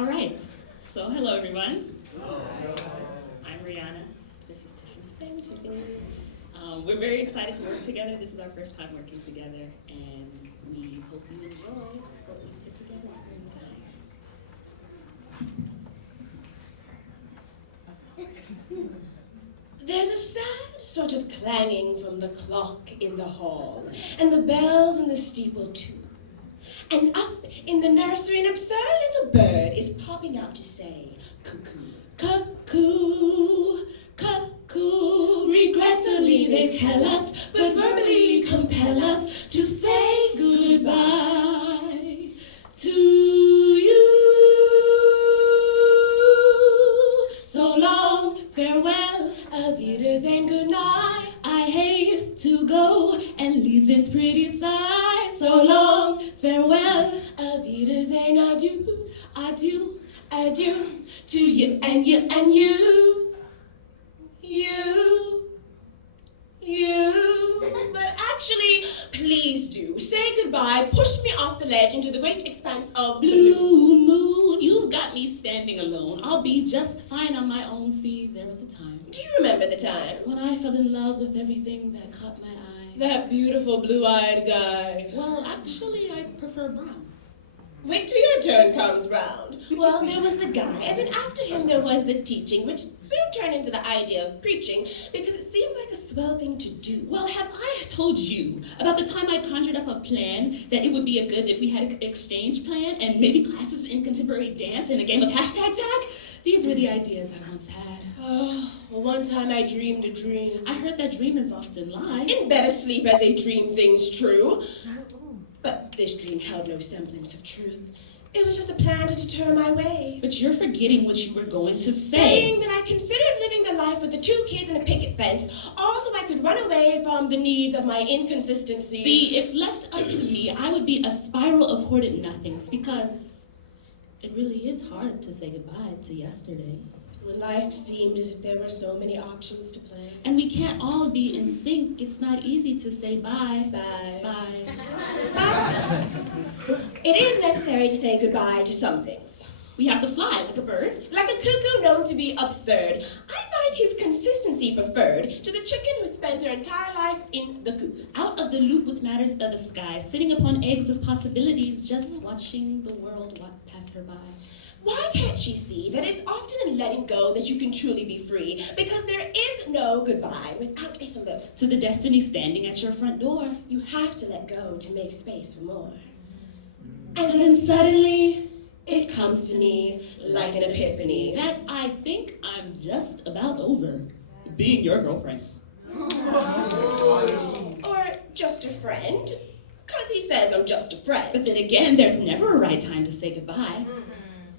All right, so hello everyone. I'm Riana. This is Tiffany. I'm Tiffany. We're very excited to work together. This is our first time working together, and we hope you enjoy what we put together for you guys. There's a sad sort of clanging from the clock in the hall, and the bells in the steeple too. And up in the nursery, an absurd little bird is popping out to say, cuckoo. Cuckoo, cuckoo, regretfully they tell us, but verbally compel us to say goodbye to you. So long, farewell, Wiedersehen, and good night. I hate to go and leave this pretty side. So long, farewell, Wiedersehen, adieu, adieu, adieu to you and you and you, you. But actually, please do say goodbye. Push me off the ledge into the great expanse of Blue moon, you've got me standing alone. I'll be just fine on my own. See, there was a time. Do you remember the time? When I fell in love with everything that caught my eye. That beautiful blue-eyed guy. Well, actually, I prefer brown. Wait till your turn comes round. Well, there was the guy, and then after him there was the teaching, which soon turned into the idea of preaching, because it seemed like a swell thing to do. Well, have I told you about the time I conjured up a plan that it would be a good if we had an exchange plan and maybe classes in contemporary dance and a game of hashtag tag? These were the ideas I once had. Oh, well, one time I dreamed a dream. I heard that dreamers often lie. In better sleep as they dream things true. But this dream held no semblance of truth. It was just a plan to deter my way. But you're forgetting what you were going to say. Saying that I considered living the life with the 2 kids and a picket fence, all so I could run away from the needs of my inconsistency. See, if left up to me, I would be a spiral of hoarded nothings, because it really is hard to say goodbye to yesterday. When life seemed as if there were so many options to play. And we can't all be in sync. It's not easy to say bye. Bye. Bye. But it is necessary to say goodbye to some things. We have to fly like a bird. Like a cuckoo known to be absurd. I find his consistency preferred to the chicken who spends her entire life in the coop. Out of the loop with matters of the sky, sitting upon eggs of possibilities, just watching the world pass her by. Why can't she see that it's often in letting go that you can truly be free? Because there is no goodbye without a hello. To the destiny standing at your front door. You have to let go to make space for more. And then suddenly, it comes to me like an epiphany. That I think I'm just about over being your girlfriend. Or just a friend. Because he says I'm just a friend. But then again, there's never a right time to say goodbye.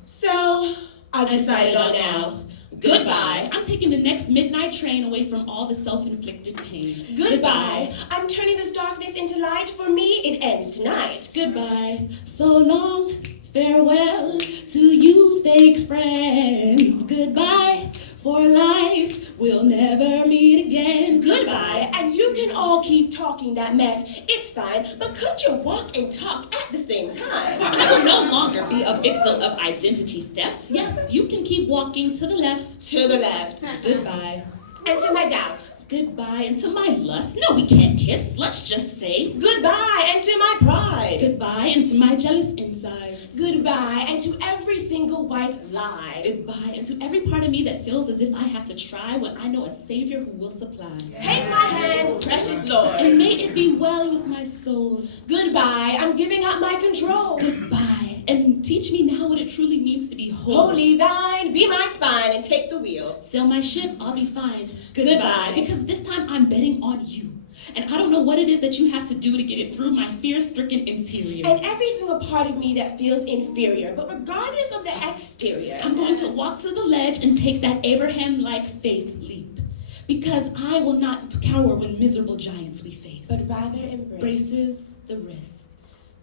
So, I've decided on now. Goodbye. I'm taking the next midnight train away from all the self-inflicted pain. Goodbye. I'm turning this darkness into light. For me, it ends tonight. Goodbye. So long, farewell to you fake friends. Goodbye for life. We'll never meet again. Goodbye. And you can all keep talking that mess. It's fine. But could you walk and talk at the same time? For I will no longer be a victim of identity theft. Yes, you can keep walking to the left. To the left. Goodbye. And to my doubts. Goodbye. And to my lust. No, we can't kiss. Let's just say goodbye. And to my pride. Goodbye. And to my jealous insides. Goodbye. And to every single white lie. Goodbye. And to every part of me that feels as if I have to try when I know a Savior who will supply. Take my hand, precious Lord. And may it be well with my soul. Goodbye. I'm giving up my control. Goodbye. And teach me now what it truly means to be whole. Holy thine, be my spine and take the wheel. Sail my ship, I'll be fine. Goodbye. Because this time I'm betting on you. And I don't know what it is that you have to do to get it through my fear-stricken interior. And every single part of me that feels inferior, but regardless of the exterior. I'm going to walk to the ledge and take that Abraham-like faith leap. Because I will not cower when miserable giants we face. But rather embraces the risk.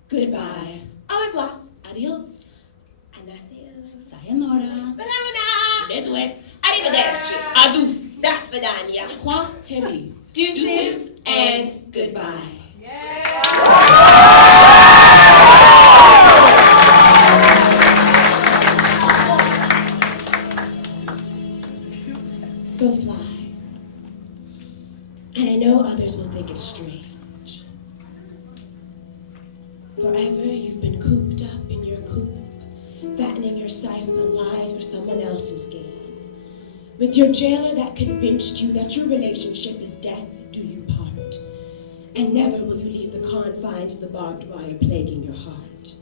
Goodbye. Au revoir. Adios. Annyeonghaseyo. Sayonara. Banana. Deduet. Arrivederci. Adus. Das Vidania. Kwaheri. Deuces and goodbye. Yeah. So fly. And I know others will think it's strange. Forever you've been cooped up in your coop, fattening your siphon lies for someone else's gain. With your jailer that convinced you that your relationship is death do you part, and never will you leave the confines of the barbed wire plaguing your heart.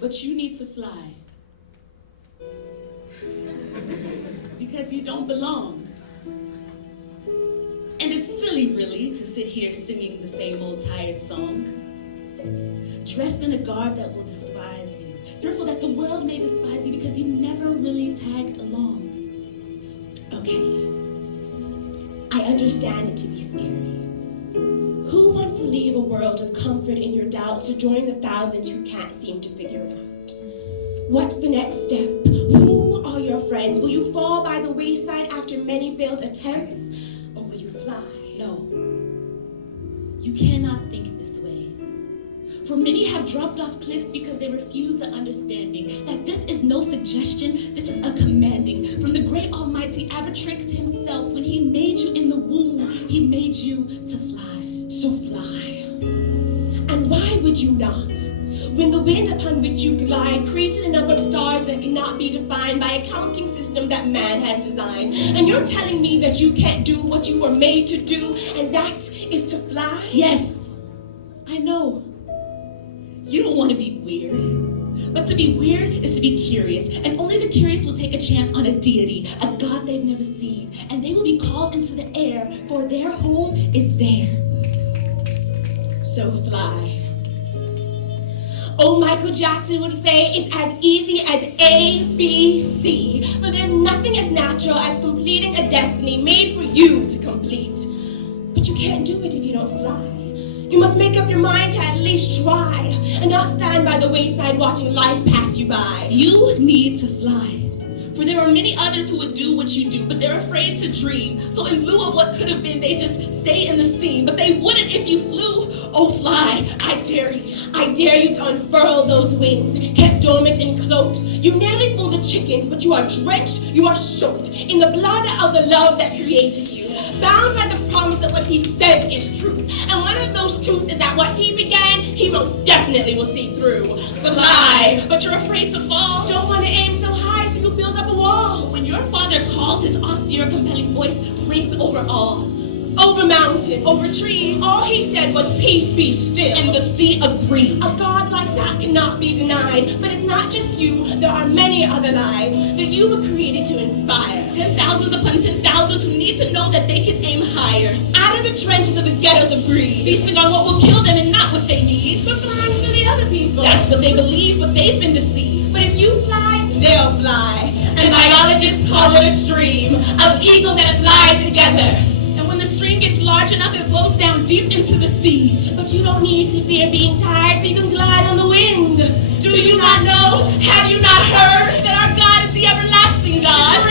But you need to fly. Because you don't belong. And it's silly, really, to sit here singing the same old tired song, dressed in a garb that will despise you, fearful that the world may despise you because you never really tagged along. Okay, I understand it to be scary. Who wants to leave a world of comfort in your doubts or join the thousands who can't seem to figure it out? What's the next step? Who are your friends? Will you fall by the wayside after many failed attempts? Or will you fly? No. You cannot think this way. For many have dropped off cliffs because they refuse the understanding that this is no suggestion, this is a commanding from the great almighty Avatrix himself. When he made you in the womb, he made you to fly. So fly. And why would you not? When the wind upon which you glide created a number of stars that cannot be defined by a counting system that man has designed. And you're telling me that you can't do what you were made to do, and that is to fly? Yes, I know. You don't want to be weird. But to be weird is to be curious. And only the curious will take a chance on a deity, a god they've never seen. And they will be called into the air, for their home is there. So fly. Oh, Michael Jackson would say it's as easy as A, B, C. But there's nothing as natural as completing a destiny made for you to complete. But you can't do it if you don't fly. You must make up your mind to at least try, and not stand by the wayside watching life pass you by. You need to fly. For there are many others who would do what you do, but they're afraid to dream. So in lieu of what could have been, they just stay in the scene. But they wouldn't if you flew. Oh, fly, I dare you. I dare you to unfurl those wings, kept dormant and cloaked. You nearly fool the chickens, but you are drenched, you are soaked in the blood of the love that created you. Bound by the promise that what he says is truth. And one of those truths is that what he began, he most definitely will see through. Fly. But you're afraid to fall. Don't want to aim so high so you build up a wall. When your father calls, his austere, compelling voice rings over all. Over mountains, over trees. All he said was, peace be still. And the sea agreed. A God like that cannot be denied. But it's not just you. There are many other lives that you were created to inspire. 10,000s upon 10,000s who need to know that they can aim higher. Out of the trenches of the ghettos of greed. Feasting on what will kill them and not what they need. But flying's for the other people. That's what they believe, but they've been deceived. But if you fly, they'll fly. And biologists call it a stream of eagles that fly together. When the stream gets large enough, it flows down deep into the sea. But you don't need to fear being tired, for you can glide on the wind. Do you not know? Have you not heard that our God is the everlasting God?